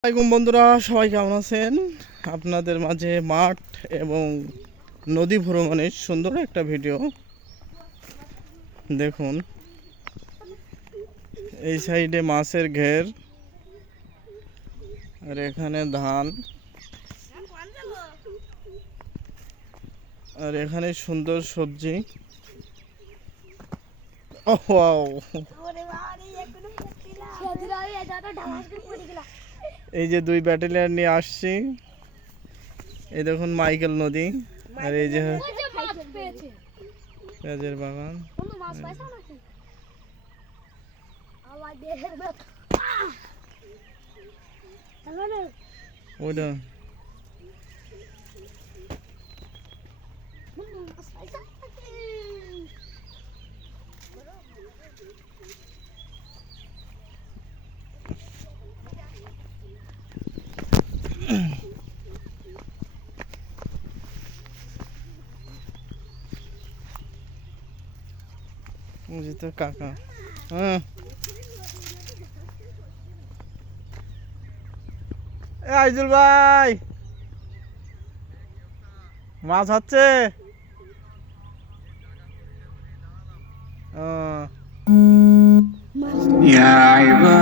আসসালামাইকুম বন্ধুরা সবাই কেমন আছেন? আপনাদের মাঝে মাঠ এবং নদী ভ্রমণের সুন্দর একটা ভিডিও। দেখুন এই সাইডে মাছের ঘের আর এখানে ধান আর এখানে সুন্দর সবজি। ও এই যে দুই ব্যাটালিয়ান নিয়ে আসছি। এই দেখুন মাইকেল নদী আর এই যে পেঁয়াজের বাগান। যে তোর কাকা। হ্যাঁ। আইজুল ভাই। মাছ হচ্ছে। Yeah,